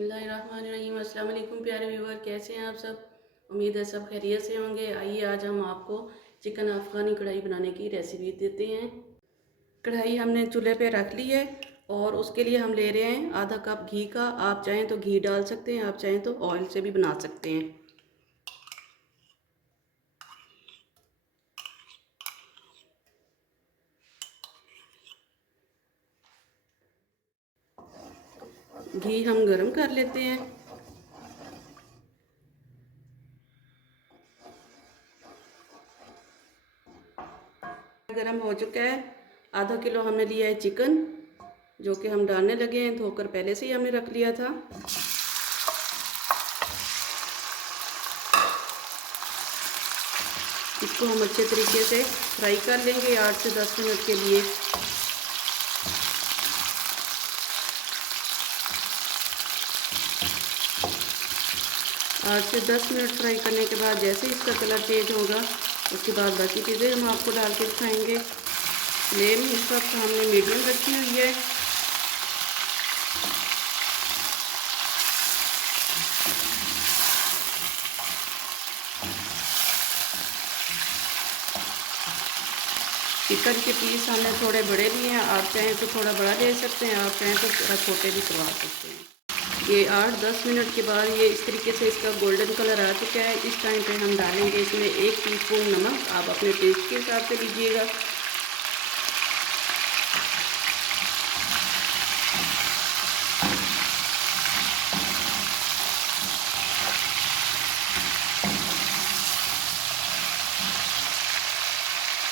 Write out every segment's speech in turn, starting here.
बिस्मिल्लाहिर्रहमानिर्रहीम। अस्सलाम वालेकुम प्यारे व्यूवर, कैसे हैं आप सब। उम्मीद है सब खैरियत से होंगे। आइए आज हम आपको चिकन अफ़गानी कढ़ाई बनाने की रेसिपी देते हैं। कढ़ाई हमने चूल्हे पे रख ली है और उसके लिए हम ले रहे हैं आधा कप घी का। आप चाहें तो घी डाल सकते हैं, आप चाहें तो ऑयल से भी बना सकते हैं। घी हम गरम कर लेते हैं। गरम हो चुका है। आधा किलो हमने लिया है चिकन, जो कि हम डालने लगे हैं। धोकर पहले से ही हमने रख लिया था। इसको हम अच्छे तरीके से फ्राई कर लेंगे 8 से 10 मिनट के लिए। 8 से 10 मिनट फ्राई करने के बाद जैसे इसका कलर चेंज होगा, उसके बाद बाकी चीज़ें हम आपको डाल के दिखाएंगे। फ्लेम इस वक्त हमने मीडियम रखी हुई है। चिकन के पीस हमने थोड़े बड़े लिए हैं, आप चाहें तो थोड़ा बड़ा ले सकते हैं, आप चाहें तो थोड़ा छोटे भी करवा सकते हैं। ये 8-10 मिनट के बाद ये इस तरीके से इसका गोल्डन कलर आ चुका है। इस टाइम पे हम डालेंगे इसमें 1 टीस्पून नमक। आप अपने टेस्ट के हिसाब से लीजिएगा।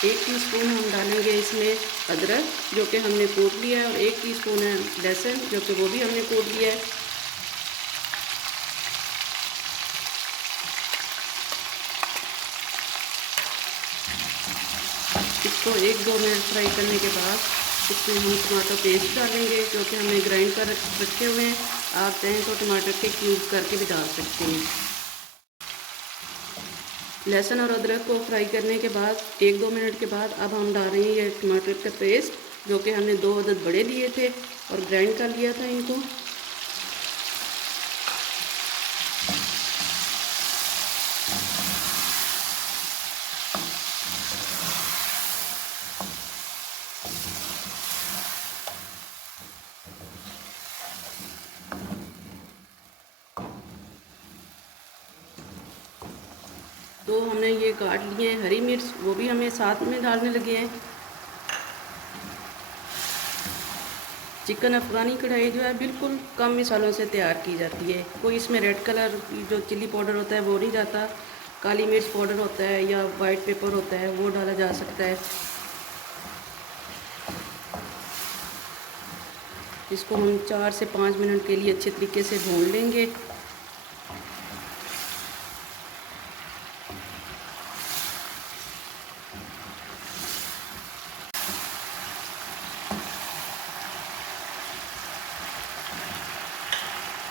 एक टीस्पून हम डालेंगे इसमें अदरक, जो कि हमने कूट लिया है, और 1 टीस्पून है लहसुन, जो कि वो भी हमने कूट लिया है। इसको 1-2 मिनट फ्राई करने के बाद इसमें हम टमाटर पेस्ट डालेंगे, जो कि हमने ग्राइंड कर रखे हुए हैं। आप चाहें तो टमाटर के क्यूब करके भी डाल सकते हैं। लहसुन और अदरक को फ्राई करने के बाद 1-2 मिनट के बाद अब हम डाल रहे हैं ये टमाटर का पेस्ट, जो कि हमने 2 अदद बड़े लिए थे और ग्राइंड कर लिया था इनको। तो हमने ये काट लिए हैं हरी मिर्च, वो भी हमें साथ में डालने लगे हैं। चिकन अफ़गानी कढ़ाई जो है बिल्कुल कम मसालों से तैयार की जाती है। कोई इसमें रेड कलर जो चिली पाउडर होता है वो नहीं जाता, काली मिर्च पाउडर होता है या वाइट पेपर होता है वो डाला जा सकता है। इसको हम 4 से 5 मिनट के लिए अच्छे तरीके से भून लेंगे।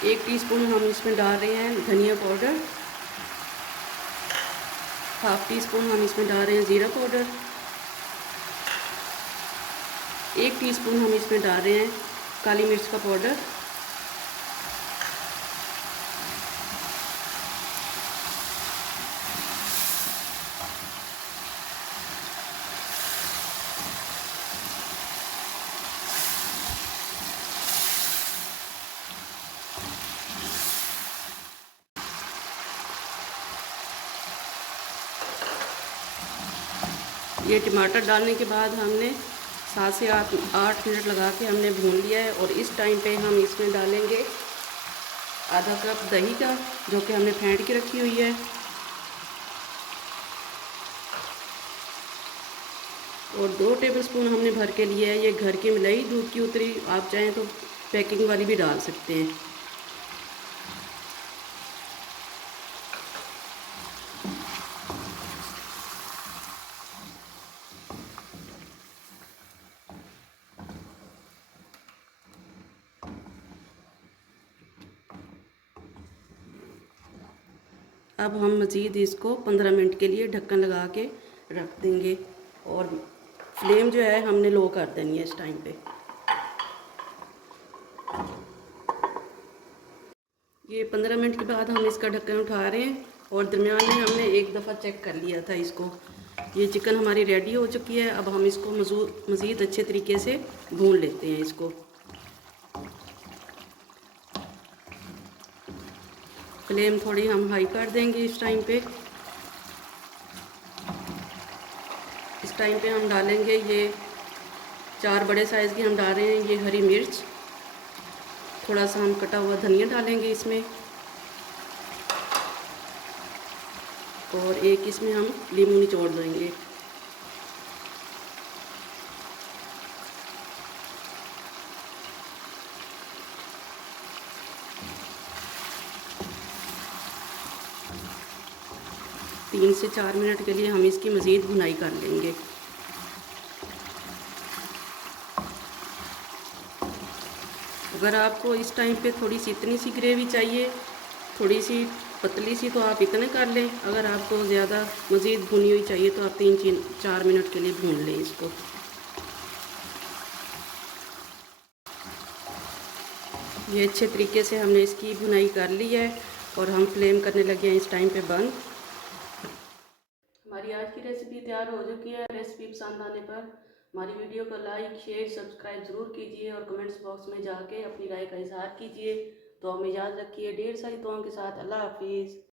एक टीस्पून हम इसमें डाल रहे हैं धनिया पाउडर, हाफ टी स्पून हम इसमें डाल रहे हैं ज़ीरा पाउडर, 1 टीस्पून हम इसमें डाल रहे हैं काली मिर्च का पाउडर, ये टमाटर डालने के बाद हमने 7 से 8 मिनट लगा के हमने भून लिया है। और इस टाइम पे हम इसमें डालेंगे आधा कप दही का, जो कि हमने फेंट के रखी हुई है, और 2 टेबलस्पून हमने भर के लिया है ये घर की मलाई दूध की उतरी। आप चाहें तो पैकिंग वाली भी डाल सकते हैं। अब हम मज़ीद इसको 15 मिनट के लिए ढक्कन लगा के रख देंगे, और फ्लेम जो है हमने लो कर देनी है। इस टाइम पे 15 मिनट ये 15 मिनट के बाद हम इसका ढक्कन उठा रहे हैं और दरमियान में हमने एक दफ़ा चेक कर लिया था इसको। ये चिकन हमारी रेडी हो चुकी है। अब हम इसको मज़ीद अच्छे तरीके से भून लेते हैं इसको। फ्लेम थोड़ी हम हाई कर देंगे इस टाइम पे। इस टाइम पे हम डालेंगे ये 4 बड़े साइज़ की हम डाल रहे हैं ये हरी मिर्च। थोड़ा सा हम कटा हुआ धनिया डालेंगे इसमें और एक इसमें हम नींबू निचोड़ देंगे। तीन से 4 मिनट के लिए हम इसकी मज़ीद भुनाई कर लेंगे। अगर आपको इस टाइम पे थोड़ी सी इतनी सी ग्रेवी चाहिए, थोड़ी सी पतली सी, तो आप इतने कर लें। अगर आपको ज़्यादा मज़ीद भुनी हुई चाहिए तो आप 3-4 मिनट के लिए भून लें इसको। ये अच्छे तरीके से हमने इसकी भुनाई कर ली है और हम फ्लेम करने लगे हैं इस टाइम पे बंद। हमारी आज की रेसिपी तैयार हो चुकी है। रेसिपी पसंद आने पर हमारी वीडियो को लाइक, शेयर, सब्सक्राइब ज़रूर कीजिए और कमेंट्स बॉक्स में जाके अपनी राय का इज़हार कीजिए। तो हमें याद रखिए। ढेर सारी दुआओं के साथ। अल्लाह हाफिज़।